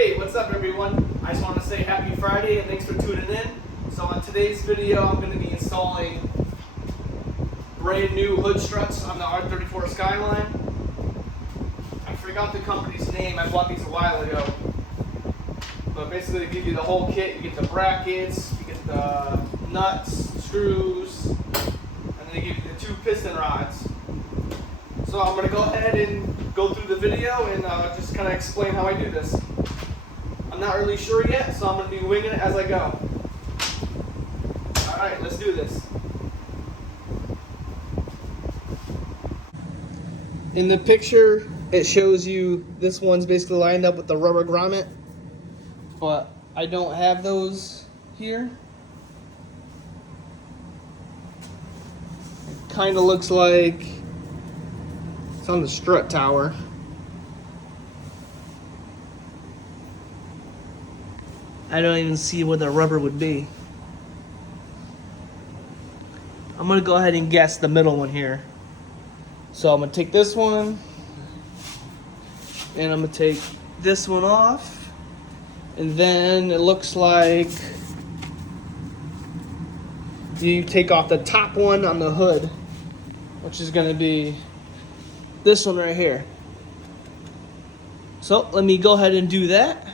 Hey, what's up everyone? I just want to say happy Friday and thanks for tuning in. So on today's video, I'm going to be installing brand new hood struts on the R34 SKYLINE. I forgot the company's name, I bought these a while ago. But basically they give you the whole kit. You get the brackets, you get the nuts, screws, and then they give you the 2 piston rods. So I'm going to go ahead and go through the video and just kind of explain how I do this. I'm not really sure yet, so I'm going to be winging it as I go. Alright, let's do this. In the picture, it shows you this one's basically lined up with the rubber grommet, but I don't have those here. It kind of looks like it's on the strut tower. I don't even see where the rubber would be. I'm gonna go ahead and guess the middle one here. So I'm gonna take this one, and I'm gonna take this one off, and then it looks like you take off the top one on the hood, which is gonna be this one right here. So let me go ahead and do that.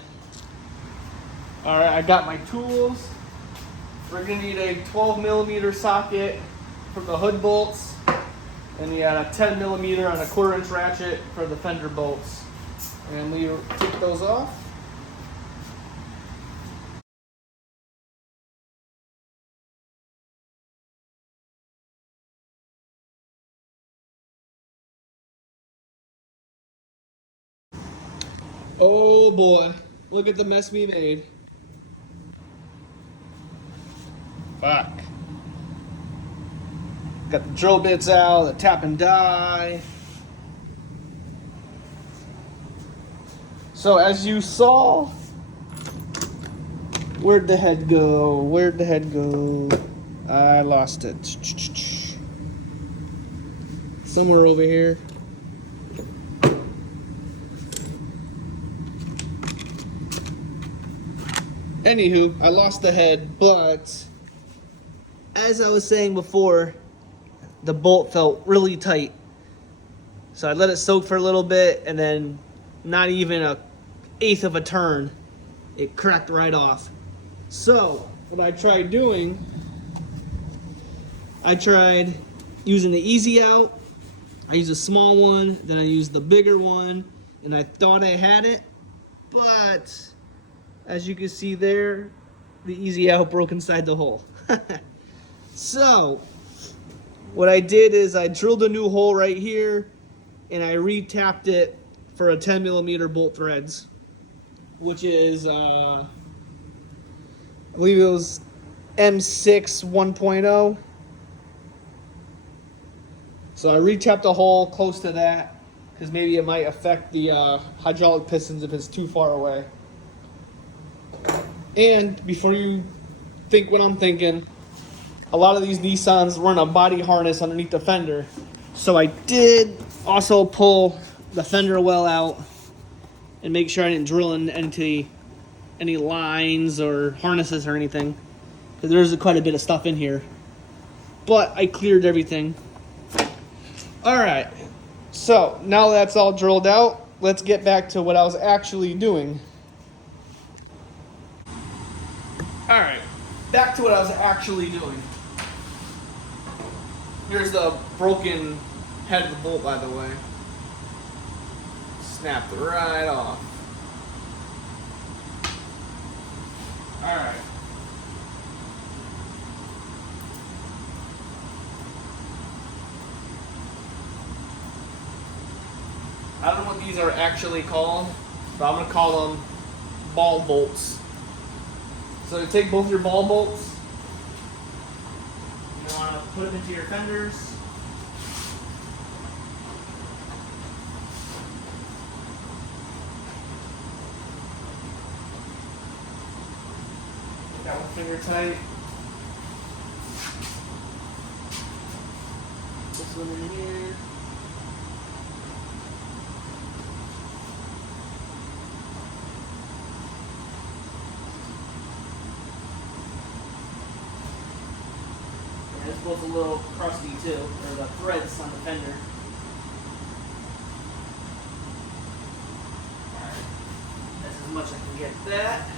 All right, I got my tools. We're gonna need a 12mm socket for the hood bolts, and we got a 10mm on a 1/4" ratchet for the fender bolts. And we take those off. Oh boy, look at the mess we made. Fuck. Got the drill bits out, the tap and die. So as you saw, where'd the head go? Where'd the head go? I lost it. Somewhere over here. Anywho, I lost the head, but as I was saying before, the bolt felt really tight. So I let it soak for a little bit, and then not even an 1/8 of a turn, it cracked right off. So what I tried doing, I tried using the easy out. I used a small one, then I used the bigger one, and I thought I had it, but as you can see there, the easy out broke inside the hole. So what I did is I drilled a new hole right here, and I re-tapped it for a 10mm bolt threads, which is I believe it was M6 1.0. So I re-tapped a hole close to that, because maybe it might affect the hydraulic pistons if it's too far away. And before you think what I'm thinking, a lot of these Nissans run a body harness underneath the fender. So I did also pull the fender well out and make sure I didn't drill into any lines or harnesses or anything, because there's quite a bit of stuff in here. But I cleared everything. All right, so now that's all drilled out, let's get back to what I was actually doing. All right, back to what I was actually doing. Here's the broken head of the bolt, by the way. Snapped right off. All right. I don't know what these are actually called, but I'm gonna call them ball bolts. So you take both your ball bolts, you want to put them into your fenders. Get that one finger tight. This one in here. bolt's a little crusty too, or the threads on the fender. Alright, that's as much I can get that.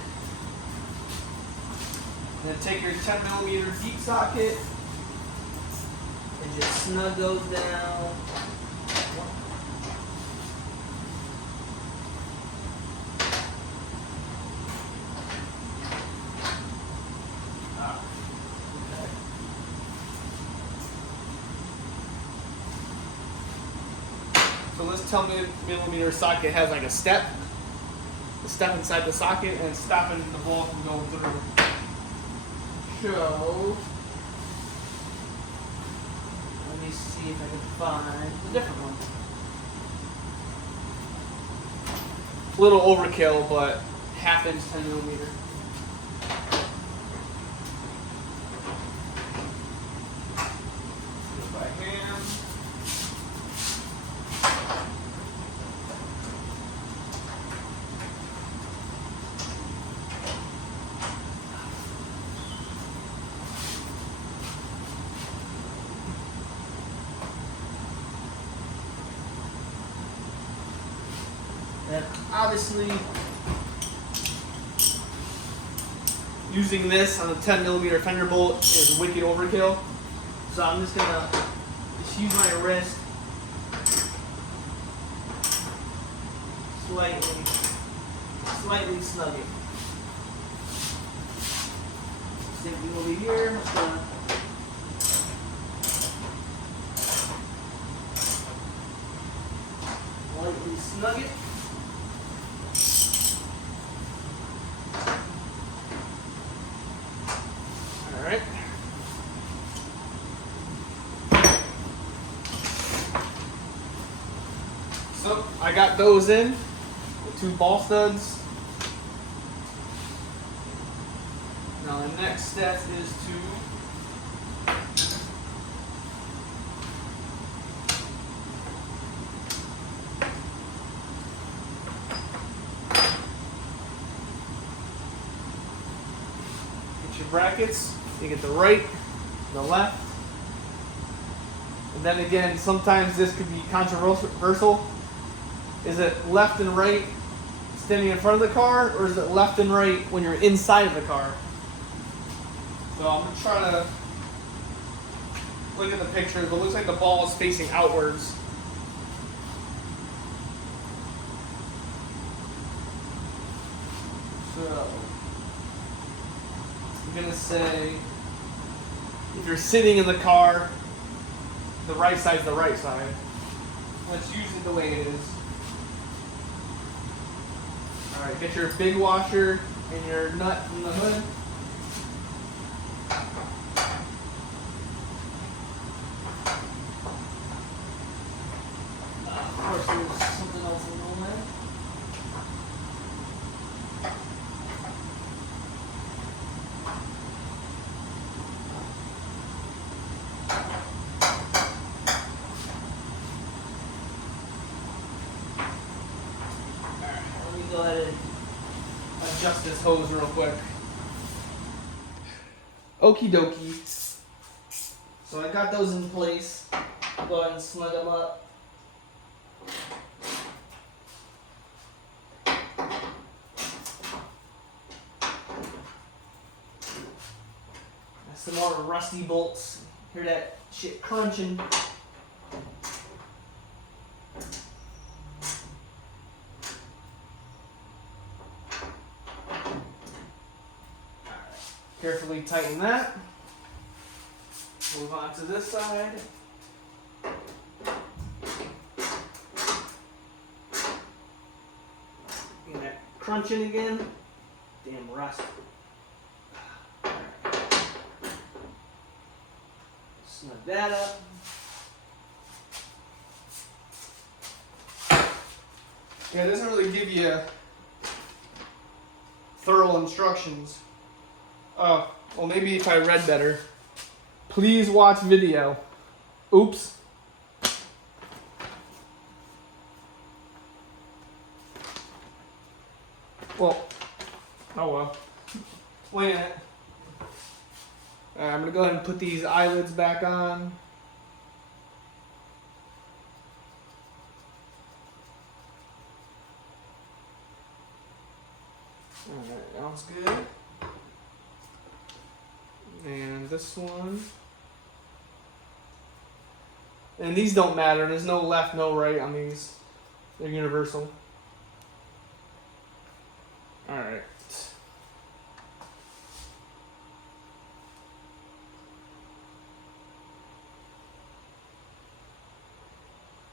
Then take your 10mm deep socket and just snug those down. So this 10mm socket has like a step inside the socket, and it's stopping the ball from going through. So let me see if I can find a different one. A little overkill, but 1/2 inch 10mm. By hand. And obviously, using this on a 10mm fender bolt is wicked overkill. So I'm just gonna use my wrist slightly snug it. Same thing over here. I'm just gonna lightly snug it. Alright. So I got those in, the 2 ball studs. Now the next step is to get your brackets. You get the right, the left. And then again, sometimes this could be controversial. Is it left and right standing in front of the car, or is it left and right when you're inside of the car? So I'm going to try to look at the picture, but it looks like the ball is facing outwards. So I'm going to say, if you're sitting in the car, the right side's the right side. Let's use it the way it is. Alright, get your big washer and your nut from the hood. Of course, there's something else in the way. Go ahead and adjust this hose real quick. Okie dokie. So I got those in place. I'll go ahead and snug them up. That's some more rusty bolts. Hear that shit crunching. Carefully tighten that. Move on to this side. Get that crunching again. Damn rust. Snug that up. Yeah, it doesn't really give you thorough instructions. Oh, well, maybe if I read better. Please watch video. Oops. Well, oh well. Wait a minute. Alright, I'm going to go ahead and put these eyelids back on. Alright, that one's good. And this one. And these don't matter. There's no left, no right on these. They're universal. Alright.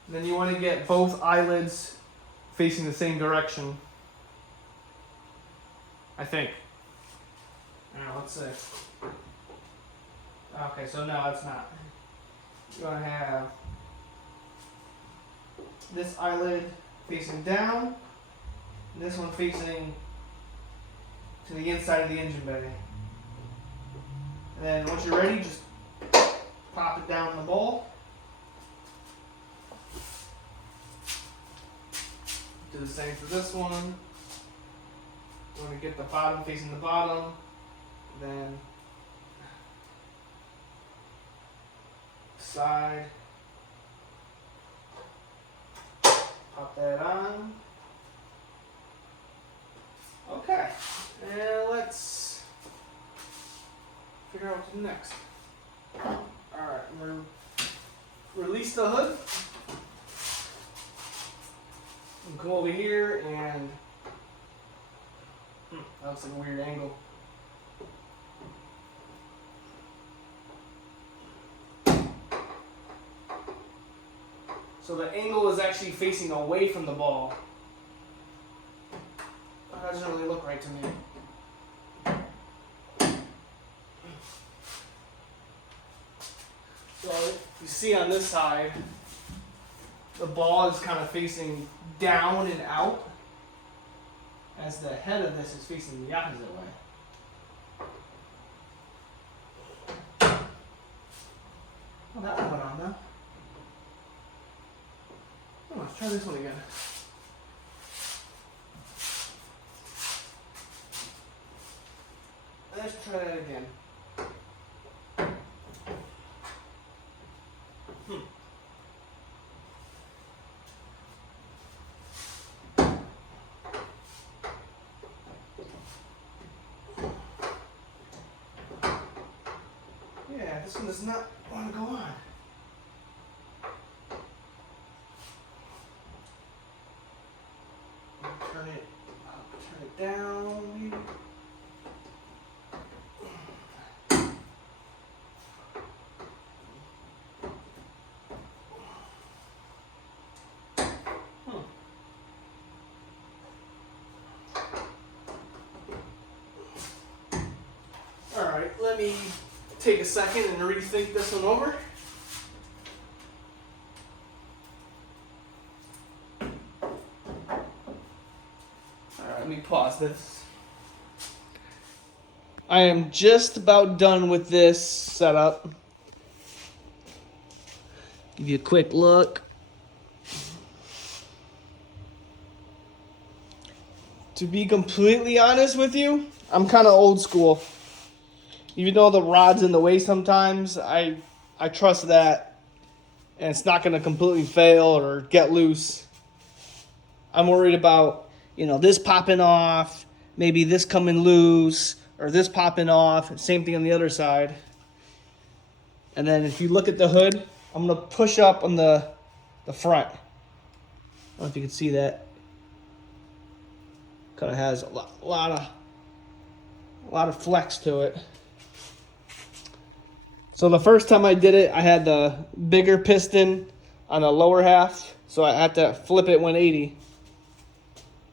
Then you want to get both eyelids facing the same direction. I think. Now let's see. Okay, so no, it's not. You're going to have this eyelid facing down, and this one facing to the inside of the engine bay. And then once you're ready, just pop it down in the bowl. Do the same for this one. You want to get the bottom facing the bottom, then side. Pop that on. Okay, and let's figure out what to do next. Alright, I'm going to release the hood. And come over here and that looks like a weird angle. So the angle is actually facing away from the ball. That doesn't really look right to me. So you see on this side, the ball is kind of facing down and out, as the head of this is facing the opposite way. Oh, that one went on now. Oh, let's try this one again. Let's try that again. Yeah, this one does not want to go on. Turn it up, turn it down. Alright, let me take a second and rethink this one over. Alright, let me pause this. I am just about done with this setup. Give you a quick look. To be completely honest with you, I'm kind of old school. Even though the rod's in the way sometimes, I trust that, and it's not going to completely fail or get loose. I'm worried about, this popping off, maybe this coming loose, or this popping off. Same thing on the other side. And then if you look at the hood, I'm going to push up on the front. I don't know if you can see that. Kind of has a lot of flex to it. So the first time I did it, I had the bigger piston on the lower half, so I had to flip it 180.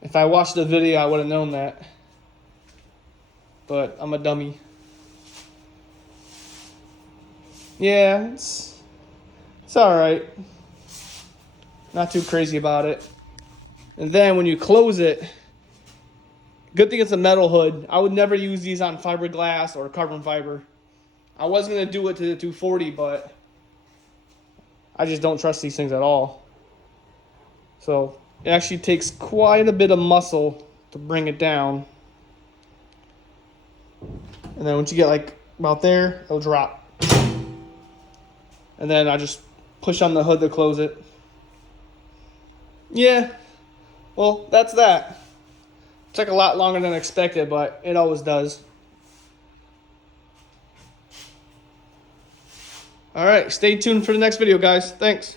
If I watched the video, I would have known that. But I'm a dummy. Yeah, it's all right. Not too crazy about it. And then when you close it, good thing it's a metal hood. I would never use these on fiberglass or carbon fiber. I was going to do it to the 240, but I just don't trust these things at all. So it actually takes quite a bit of muscle to bring it down. And then once you get like about there, it'll drop. And then I just push on the hood to close it. Yeah, well, that's that. It took a lot longer than expected, but it always does. All right, stay tuned for the next video, guys. Thanks.